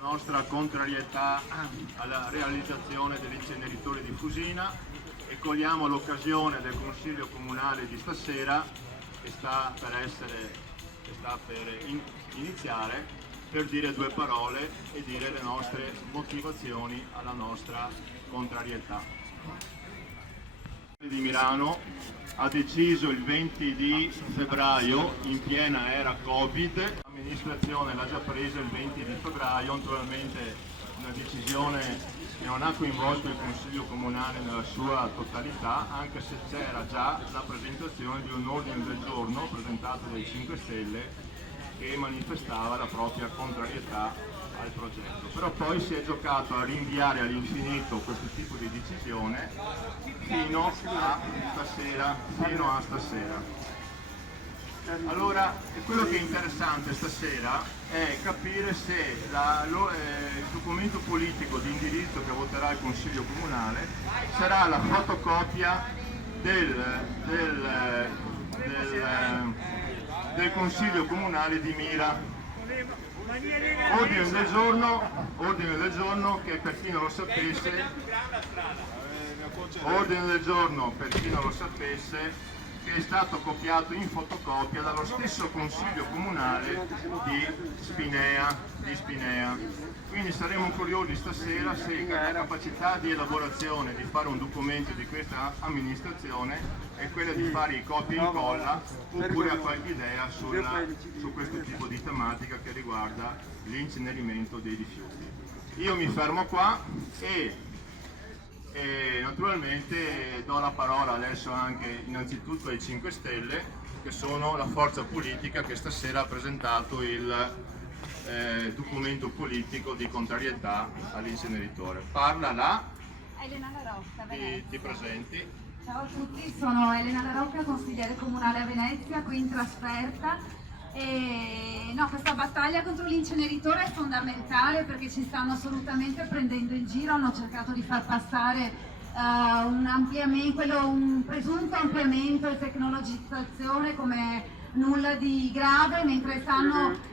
La nostra contrarietà alla realizzazione dell'inceneritore di Fusina e cogliamo l'occasione del Consiglio Comunale di stasera che sta per iniziare per dire due parole e dire le nostre motivazioni alla nostra contrarietà. Di Milano ha deciso il 20 di febbraio, in piena era Covid, l'amministrazione l'ha già presa il 20 di febbraio, naturalmente una decisione che non ha coinvolto il Consiglio Comunale nella sua totalità, anche se c'era già la presentazione di un ordine del giorno presentato dai 5 Stelle che manifestava la propria contrarietà al progetto. Però poi si è giocato a rinviare all'infinito questo tipo di decisione fino a stasera. Allora, quello che è interessante stasera è capire se il documento politico di indirizzo che voterà il Consiglio Comunale sarà la fotocopia del Consiglio Comunale di Mira. Ordine del giorno che per chi non lo sapesse, che è stato copiato in fotocopia dallo stesso Consiglio Comunale di Spinea. Quindi saremo curiosi stasera se la capacità di elaborazione, di fare un documento di questa amministrazione è quella di fare i copia e incolla oppure ha qualche idea su questo tipo di tematica che riguarda l'incenerimento dei rifiuti. Io mi fermo qua e naturalmente do la parola adesso anche innanzitutto ai 5 Stelle, che sono la forza politica che stasera ha presentato il documento politico di contrarietà all'inceneritore. Parla la Elena La Rocca, ti presenti. Ciao a tutti, sono Elena La Rocca, consigliere comunale a Venezia, qui in trasferta. E no, questa battaglia contro l'inceneritore è fondamentale perché ci stanno assolutamente prendendo in giro, hanno cercato di far passare un presunto ampliamento e tecnologizzazione come nulla di grave, mentre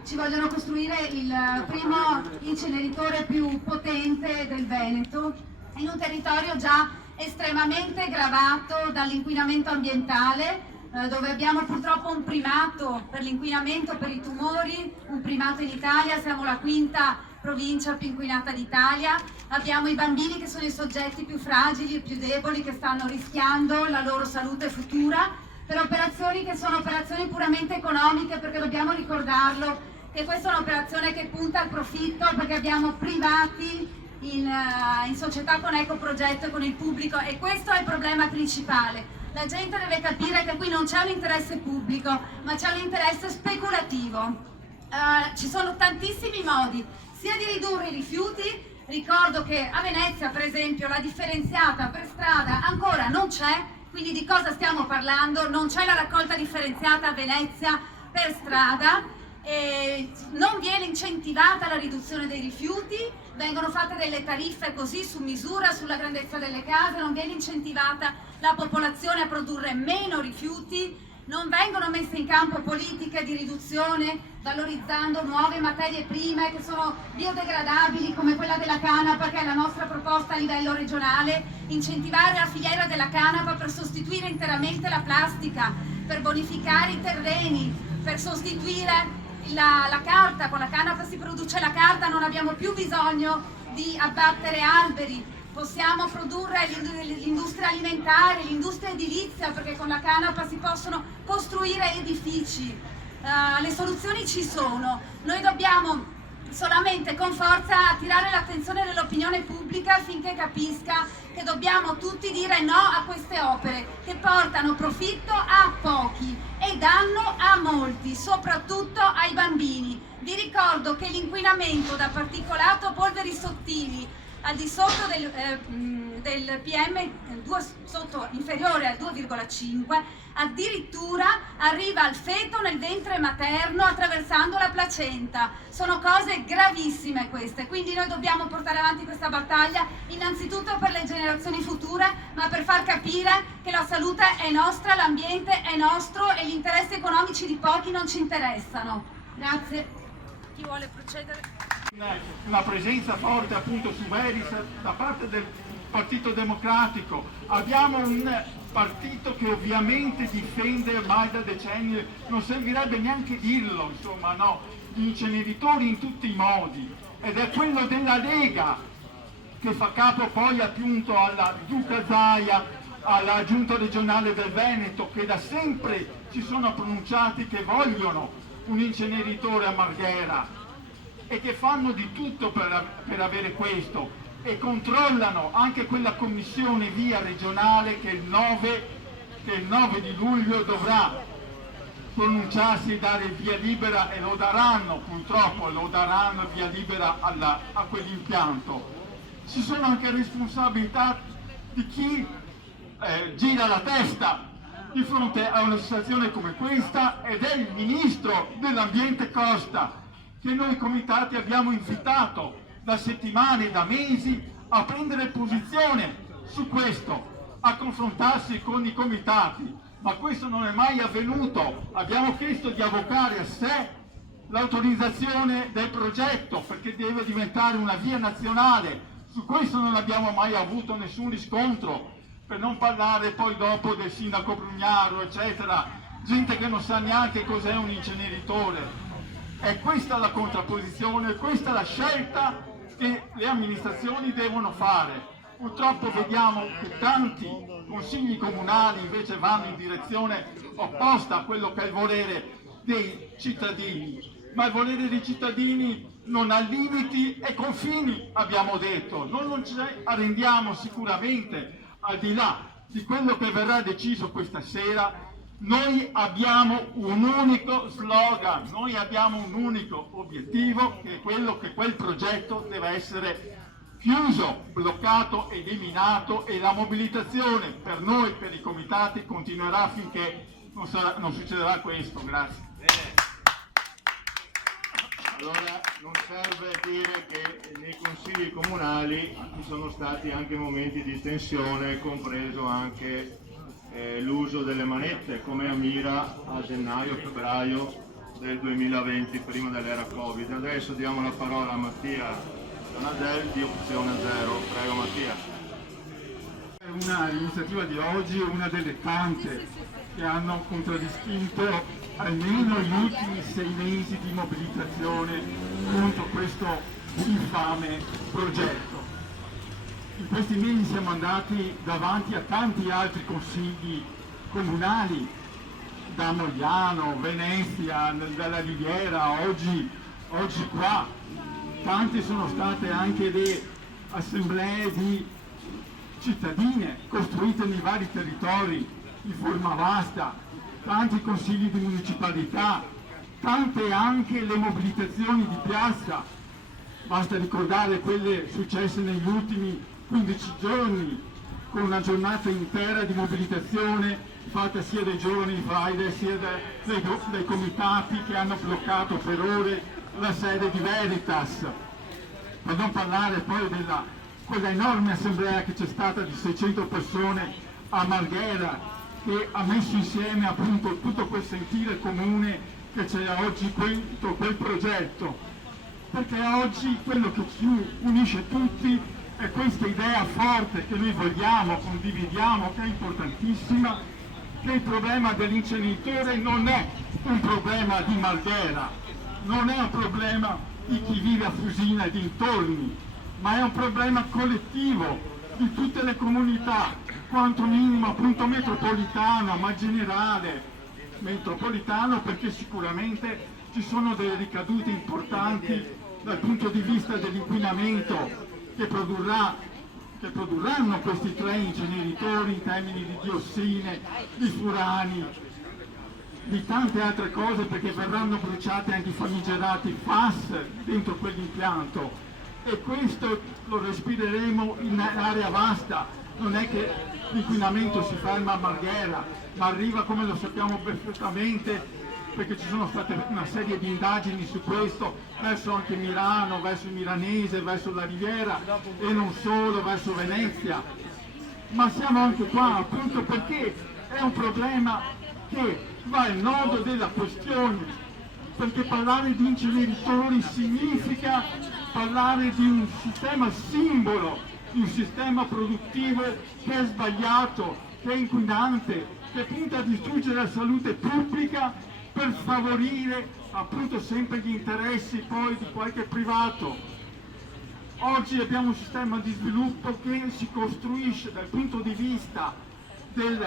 ci vogliono costruire il primo inceneritore più potente del Veneto in un territorio già estremamente gravato dall'inquinamento ambientale, dove abbiamo purtroppo un primato per l'inquinamento, per i tumori, un primato in Italia, siamo la quinta provincia più inquinata d'Italia, abbiamo i bambini che sono i soggetti più fragili e più deboli che stanno rischiando la loro salute futura per operazioni che sono operazioni puramente economiche, perché dobbiamo ricordarlo che questa è un'operazione che punta al profitto, perché abbiamo privati in società con ecoprogetto e con il pubblico, e questo è il problema principale. La gente deve capire che qui non c'è un interesse pubblico, ma c'è un interesse speculativo. Ci sono tantissimi modi, sia di ridurre i rifiuti. Ricordo che a Venezia, per esempio, la differenziata per strada ancora non c'è, quindi di cosa stiamo parlando? Non c'è la raccolta differenziata a Venezia per strada, non viene incentivata la riduzione dei rifiuti, vengono fatte delle tariffe così su misura sulla grandezza delle case, non viene incentivata la popolazione a produrre meno rifiuti, non vengono messe in campo politiche di riduzione valorizzando nuove materie prime che sono biodegradabili come quella della canapa, che è la nostra proposta a livello regionale, incentivare la filiera della canapa per sostituire interamente la plastica, per bonificare i terreni, per sostituire la carta. Con la canapa si produce la carta, non abbiamo più bisogno di abbattere alberi, possiamo produrre l'industria alimentare, l'industria edilizia, perché con la canapa si possono costruire edifici. Le soluzioni ci sono, noi dobbiamo solamente con forza attirare l'attenzione dell'opinione pubblica affinché capisca che dobbiamo tutti dire no a queste opere che portano profitto a pochi e danno a molti, soprattutto ai bambini. Vi ricordo che l'inquinamento da particolato, polveri sottili al di sotto del PM inferiore al 2,5 addirittura arriva al feto nel ventre materno attraversando la placenta. Sono cose gravissime queste, quindi noi dobbiamo portare avanti questa battaglia innanzitutto per le generazioni future, ma per far capire che la salute è nostra, l'ambiente è nostro e gli interessi economici di pochi non ci interessano. Grazie. Chi vuole procedere? Una presenza forte appunto su Veris da parte del Partito Democratico. Abbiamo un partito che ovviamente difende ormai da decenni, non servirebbe neanche dirlo, insomma, no, gli inceneritori in tutti i modi, ed è quello della Lega che fa capo poi appunto alla Duca Zaia, alla Giunta regionale del Veneto, che da sempre si sono pronunciati che vogliono un inceneritore a Marghera e che fanno di tutto per avere questo, e controllano anche quella commissione via regionale che il 9 di luglio dovrà pronunciarsi e dare via libera, e lo daranno, purtroppo lo daranno via libera a quell'impianto. Ci sono anche responsabilità di chi gira la testa di fronte a una situazione come questa, ed è il ministro dell'ambiente Costa, che noi comitati abbiamo invitato da settimane, da mesi, a prendere posizione su questo, a confrontarsi con i comitati, ma questo non è mai avvenuto. Abbiamo chiesto di avvocare a sé l'autorizzazione del progetto perché deve diventare una via nazionale. Su questo non abbiamo mai avuto nessun riscontro, per non parlare poi dopo del sindaco Brugnaro, eccetera, gente che non sa neanche cos'è un inceneritore. È questa la contrapposizione, questa la scelta che le amministrazioni devono fare. Purtroppo vediamo che tanti consigli comunali invece vanno in direzione opposta a quello che è il volere dei cittadini, ma il volere dei cittadini non ha limiti e confini, abbiamo detto. Noi non ci arrendiamo sicuramente, al di là di quello che verrà deciso questa sera. Noi abbiamo un unico slogan, noi abbiamo un unico obiettivo, che è quello che quel progetto deve essere chiuso, bloccato, eliminato, e la mobilitazione per noi, per i comitati, continuerà finché non succederà questo. Grazie. Allora non serve dire che nei consigli comunali ci sono stati anche momenti di tensione, compreso anche l'uso delle manette come a Mira a gennaio-febbraio del 2020, prima dell'era Covid. Adesso diamo la parola a Mattia Donadel di Opzione Zero. Prego Mattia. Una iniziativa di oggi è una delle tante che hanno contraddistinto almeno gli ultimi 6 mesi di mobilitazione contro questo infame progetto. In questi mesi siamo andati davanti a tanti altri consigli comunali, da Mogliano, Venezia, dalla Riviera, oggi qua. Tante sono state anche le assemblee di cittadine costruite nei vari territori di forma vasta, tanti consigli di municipalità, tante anche le mobilitazioni di piazza. Basta ricordare quelle successe negli ultimi 15 giorni, con una giornata intera di mobilitazione fatta sia dai giovani Friday sia dai comitati che hanno bloccato per ore la sede di Veritas. Per non parlare poi della quella enorme assemblea che c'è stata di 600 persone a Marghera, che ha messo insieme appunto tutto quel sentire comune che c'è oggi dentro quel progetto, perché oggi quello che ci unisce tutti è questa idea forte che noi vogliamo, condividiamo, che è importantissima, che il problema dell'inceneritore non è un problema di Marghera, non è un problema di chi vive a Fusina e dintorni, ma è un problema collettivo di tutte le comunità, quanto minimo appunto metropolitano, ma generale metropolitano, perché sicuramente ci sono delle ricadute importanti dal punto di vista dell'inquinamento che produrranno questi 3 inceneritori in termini di diossine, di furani, di tante altre cose, perché verranno bruciati anche i famigerati FAS dentro quell'impianto, e questo lo respireremo in area vasta. Non è che l'inquinamento si ferma a Marghera, ma arriva, come lo sappiamo perfettamente, perché ci sono state una serie di indagini su questo, verso anche Milano, verso il Milanese, verso la Riviera e non solo, verso Venezia. Ma siamo anche qua appunto perché è un problema che va al nodo della questione perché parlare di inceneritori significa parlare di un sistema simbolo, di un sistema produttivo che è sbagliato, che è inquinante, che punta a distruggere la salute pubblica per favorire appunto sempre gli interessi poi di qualche privato. Oggi abbiamo un sistema di sviluppo che si costruisce dal punto di vista del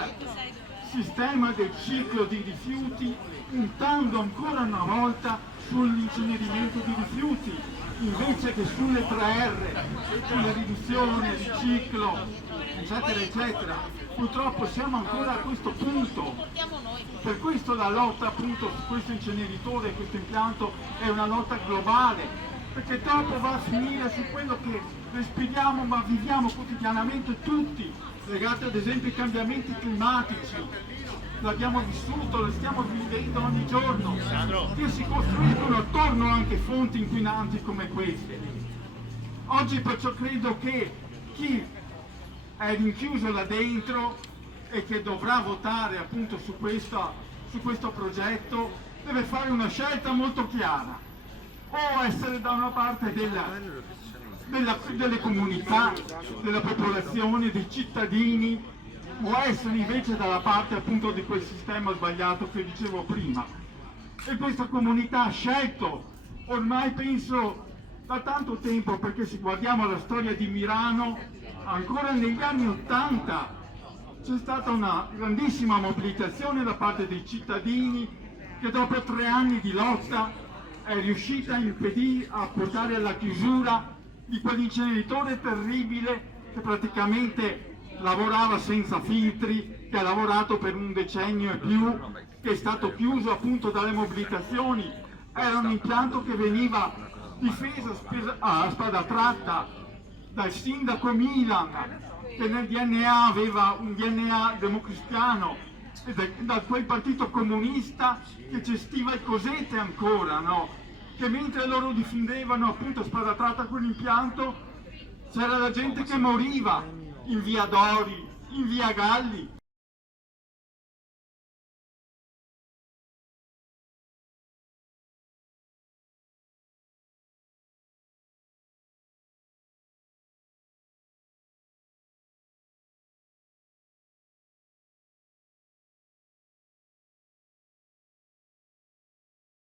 sistema del ciclo di rifiuti, puntando ancora una volta sull'incenerimento di rifiuti, invece che sulle 3R, sulla riduzione, riciclo, eccetera, eccetera. Purtroppo siamo ancora a questo punto. Per questo la lotta appunto su questo inceneritore, questo impianto, è una lotta globale, perché dopo va a finire su quello che respiriamo ma viviamo quotidianamente tutti, legati ad esempio ai cambiamenti climatici. L'abbiamo vissuto, lo stiamo vivendo ogni giorno, che si costruiscono attorno anche fonti inquinanti come queste. Oggi perciò credo che chi è rinchiuso là dentro e che dovrà votare appunto su questo progetto deve fare una scelta molto chiara: o essere da una parte delle comunità, della popolazione, dei cittadini, o essere invece dalla parte appunto di quel sistema sbagliato che dicevo prima. E questa comunità ha scelto, ormai penso da tanto tempo, perché se guardiamo la storia di Milano, ancora negli anni *80 c'è stata una grandissima mobilitazione da parte dei cittadini che dopo 3 anni di lotta è riuscita a portare alla chiusura di quell'inceneritore terribile che praticamente lavorava senza filtri, che ha lavorato per 1 decennio e più, che è stato chiuso appunto dalle mobilitazioni. Era un impianto che veniva difeso a spada tratta dal sindaco Milan, che nel DNA aveva un DNA democristiano, e da quel partito comunista che gestiva il Cosete ancora, no? Che mentre loro difendevano appunto a spada tratta quell'impianto, c'era la gente che moriva in via Dori, in via Galli,